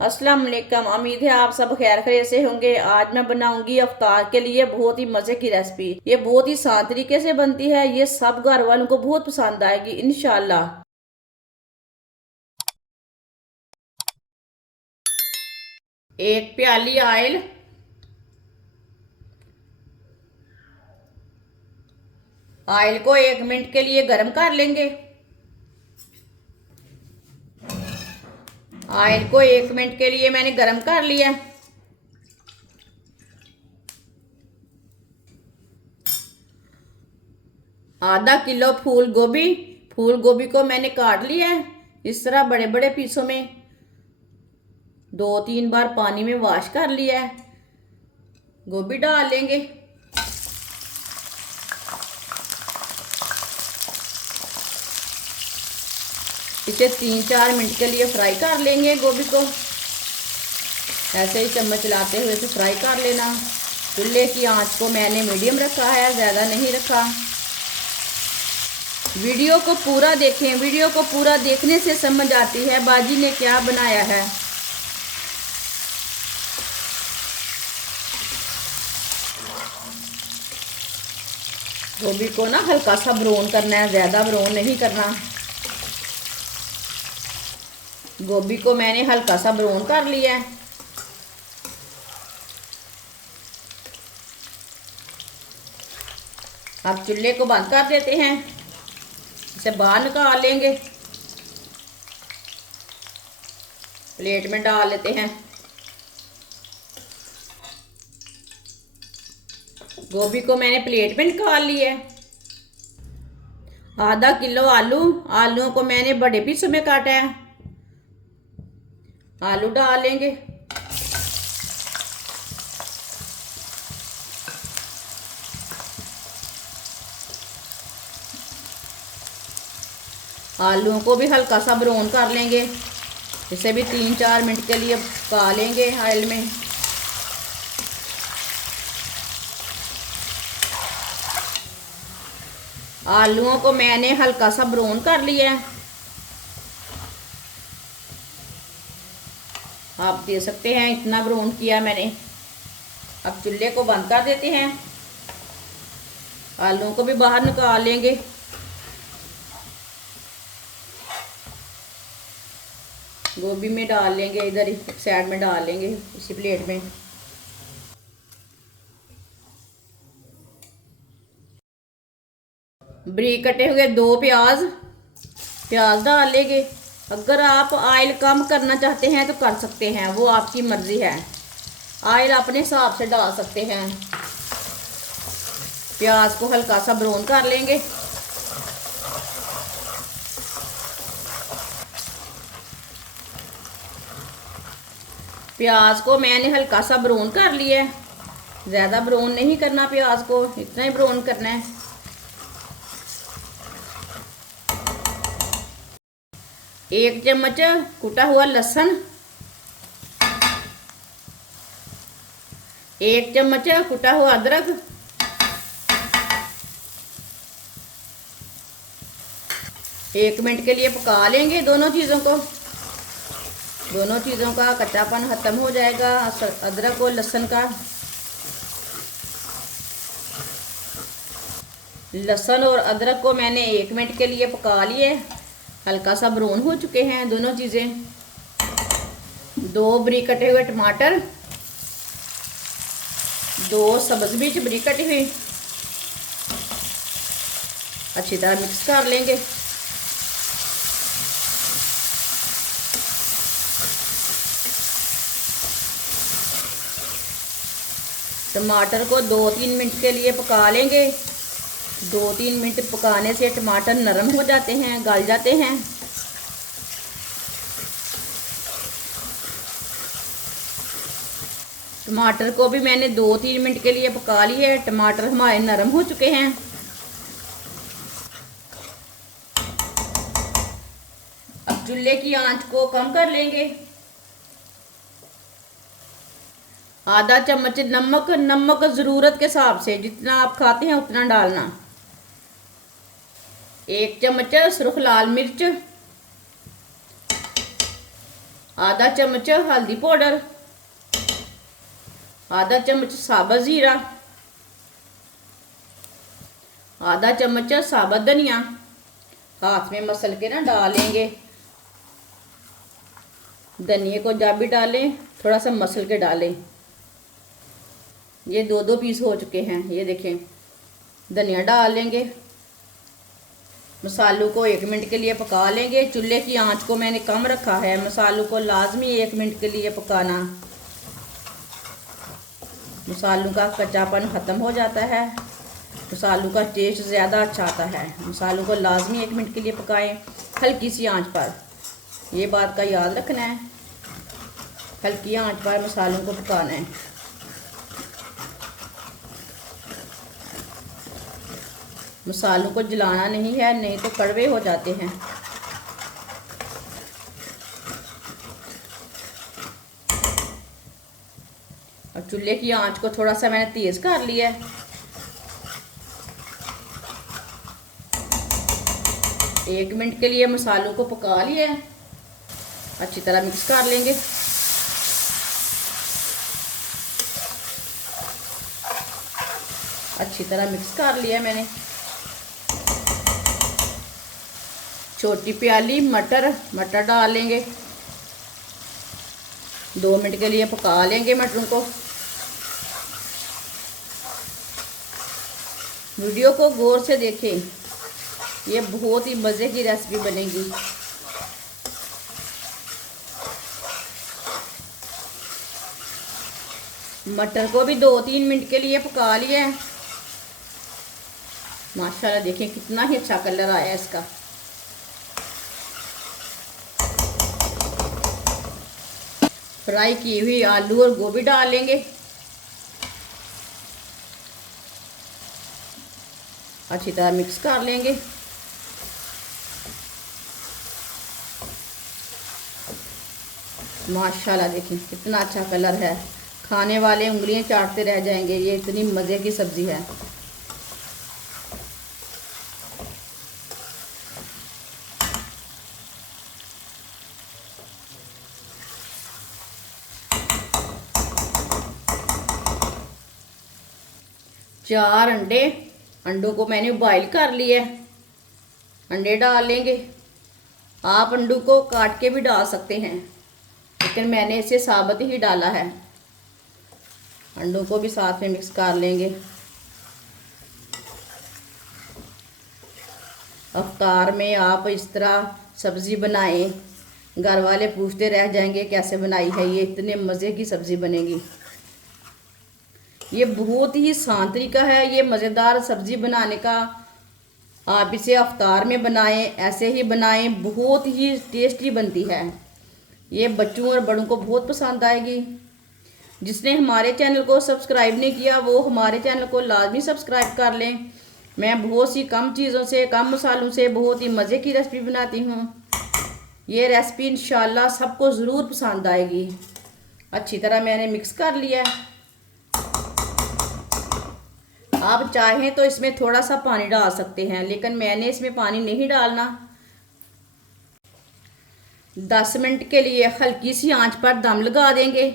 अस्सलाम वालेकुम। उम्मीद है आप सब खैर खैरियत से होंगे। आज मैं बनाऊंगी अफ्तार के लिए बहुत ही मजे की रेसिपी। ये बहुत ही आसान तरीके से बनती है। ये सब घर वालों को बहुत पसंद आएगी इंशाल्लाह। एक प्याली ऑयल, ऑयल को 1 मिनट के लिए गर्म कर लेंगे। ऑयल को 1 मिनट के लिए मैंने गर्म कर लिया। आधा किलो फूल गोभी, फूल गोभी को मैंने काट लिया है इस तरह बड़े बड़े पीसों में। 2-3 बार पानी में वॉश कर लिया है। गोभी डाल लेंगे। इसे 3-4 मिनट के लिए फ्राई कर लेंगे गोभी को। ऐसे ही चम्मच चलाते हुए इसे फ्राई कर लेना। चूल्हे की आंच को मैंने मीडियम रखा है, ज़्यादा नहीं रखा। वीडियो को पूरा देखें। वीडियो को पूरा देखने से समझ आती है बाजी ने क्या बनाया है। गोभी को ना हल्का सा ब्राउन करना है, ज़्यादा ब्राउन नहीं करना। गोभी को मैंने हल्का सा ब्राउन कर लिया है। अब चूल्हे को बंद कर देते हैं। इसे बाहर निकाल लेंगे। प्लेट में डाल लेते हैं। गोभी को मैंने प्लेट में निकाल लिया है। आधा किलो आलू, आलूओं को मैंने बड़े पीसों में काटा है। आलू डाल लेंगे। आलूओं को भी हल्का सा ब्राउन कर लेंगे। इसे भी 3-4 मिनट के लिए पका लेंगे ऑयल में। आलूओं को मैंने हल्का सा ब्राउन कर लिया है। आप देख सकते हैं इतना ब्राउन किया मैंने। अब चूल्हे को बंद कर देते हैं। आलूओं को भी बाहर निकाल लेंगे। गोभी में डाल लेंगे, इधर ही साइड में डाल लेंगे इसी प्लेट में। बारीक कटे हुए 2 प्याज, प्याज डाल लेंगे। अगर आप ऑयल कम करना चाहते हैं तो कर सकते हैं, वो आपकी मर्जी है। ऑयल अपने हिसाब से डाल सकते हैं। प्याज को हल्का सा ब्राउन कर लेंगे। प्याज को मैंने हल्का सा ब्राउन कर लिया है। ज़्यादा ब्राउन नहीं करना प्याज को, इतना ही ब्राउन करना है। एक चम्मच कुटा हुआ लहसुन, 1 चम्मच कुटा हुआ अदरक, 1 मिनट के लिए पका लेंगे दोनों चीज़ों को। दोनों चीज़ों का कच्चापन ख़त्म हो जाएगा अदरक और लहसुन का। लहसुन और अदरक को मैंने 1 मिनट के लिए पका लिए। हल्का सा ब्राउन हो चुके हैं दोनों चीज़ें। 2 बारीक कटे हुए टमाटर, 2 सब्ज़ मिर्च बारीक कटी हुई, अच्छी तरह मिक्स कर लेंगे। टमाटर को 2-3 मिनट के लिए पका लेंगे। 2-3 मिनट पकाने से टमाटर नरम हो जाते हैं, गल जाते हैं। टमाटर को भी मैंने 2-3 मिनट के लिए पका लिए। टमाटर हमारे नरम हो चुके हैं। अब चूल्हे की आंच को कम कर लेंगे। आधा चम्मच नमक, नमक ज़रूरत के हिसाब से जितना आप खाते हैं उतना डालना। 1 चम्मच सुर्ख लाल मिर्च, आधा चम्मच हल्दी पाउडर, आधा चम्मच साबुत जीरा, आधा चम्मच साबुत धनिया हाथ में मसल के ना डालेंगे। धनिए को जब भी डालें थोड़ा सा मसल के डालें। ये दो दो पीस हो चुके हैं, ये देखें। धनिया डाल लेंगे। मसालों को 1 मिनट के लिए पका लेंगे। चूल्हे की आंच को मैंने कम रखा है। मसालों को लाजमी 1 मिनट के लिए पकाना। मसालों का कच्चापन ख़त्म हो जाता है, मसालों का टेस्ट ज़्यादा अच्छा आता है। मसालों को लाजमी 1 मिनट के लिए पकाएं हल्की सी आंच पर। ये बात का याद रखना है, हल्की आंच पर मसालों को पकाना है। मसालों को जलाना नहीं है, नहीं तो कड़वे हो जाते हैं। और चूल्हे की आंच को थोड़ा सा मैंने तेज़ कर लिया है। 1 मिनट के लिए मसालों को पका लिया है। अच्छी तरह मिक्स कर लेंगे। अच्छी तरह मिक्स कर लिया मैंने। छोटी प्याली मटर डाल लेंगे। 2 मिनट के लिए पका लेंगे मटरों को। वीडियो को गौर से देखें, ये बहुत ही मज़े की रेसिपी बनेगी। मटर को भी 2-3 मिनट के लिए पका लिया है। माशाल्लाह देखें कितना ही अच्छा कलर आया है इसका। फ्राई की हुई आलू और गोभी डाल लेंगे। अच्छी तरह मिक्स कर लेंगे। माशाल्लाह देखें कितना अच्छा कलर है। खाने वाले उंगलियां चाटते रह जाएंगे, ये इतनी मज़े की सब्ज़ी है। चार अंडों को मैंने बॉईल कर लिया है। अंडे डाल लेंगे। आप अंडों को काट के भी डाल सकते हैं, लेकिन मैंने इसे साबुत ही डाला है। अंडों को भी साथ में मिक्स कर लेंगे। अफ्तार में आप इस तरह सब्ज़ी बनाएं, घर वाले पूछते रह जाएंगे कैसे बनाई है। ये इतने मज़े की सब्ज़ी बनेगी। ये बहुत ही आसान तरीका है ये मज़ेदार सब्ज़ी बनाने का। आप इसे अफ्तार में बनाएं, ऐसे ही बनाएं, बहुत ही टेस्टी बनती है। ये बच्चों और बड़ों को बहुत पसंद आएगी। जिसने हमारे चैनल को सब्सक्राइब नहीं किया वो हमारे चैनल को लाजमी सब्सक्राइब कर लें। मैं बहुत सी कम चीज़ों से, कम मसालों से बहुत ही मज़े की रेसिपी बनाती हूँ। ये रेसिपी इंशाल्लाह सबको ज़रूर पसंद आएगी। अच्छी तरह मैंने मिक्स कर लिया है। आप चाहें तो इसमें थोड़ा सा पानी डाल सकते हैं, लेकिन मैंने इसमें पानी नहीं डालना। 10 मिनट के लिए हल्की सी आंच पर दम लगा देंगे।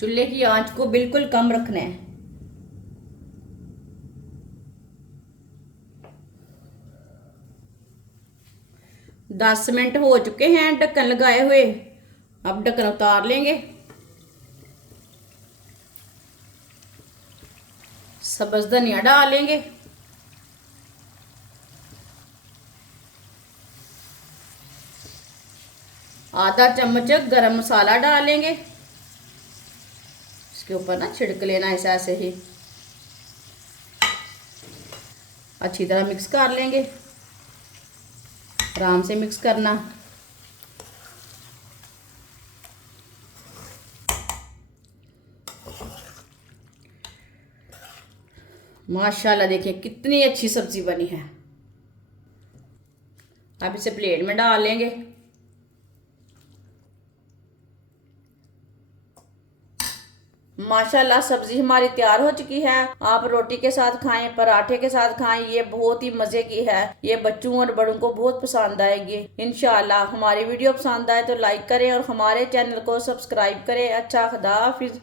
चूल्हे की आंच को बिल्कुल कम रखना है। दस मिनट हो चुके हैं ढक्कन लगाए हुए। अब ढक्कन उतार लेंगे। सब्ज़ धनिया डाल लेंगे। आधा चम्मच गरम मसाला डाल लेंगे। इसके ऊपर ना छिड़क लेना ऐसे ही। अच्छी तरह मिक्स कर लेंगे। आराम से मिक्स करना। माशाल्लाह देखिए कितनी अच्छी सब्जी बनी है। अब इसे प्लेट में डाल लेंगे। माशाल्लाह सब्जी हमारी तैयार हो चुकी है। आप रोटी के साथ खाएं, पराठे के साथ खाएं, ये बहुत ही मजे की है। ये बच्चों और बड़ों को बहुत पसंद आएगी इंशाल्लाह। हमारी वीडियो पसंद आए तो लाइक करें और हमारे चैनल को सब्सक्राइब करें। अच्छा, खुदा हाफिज।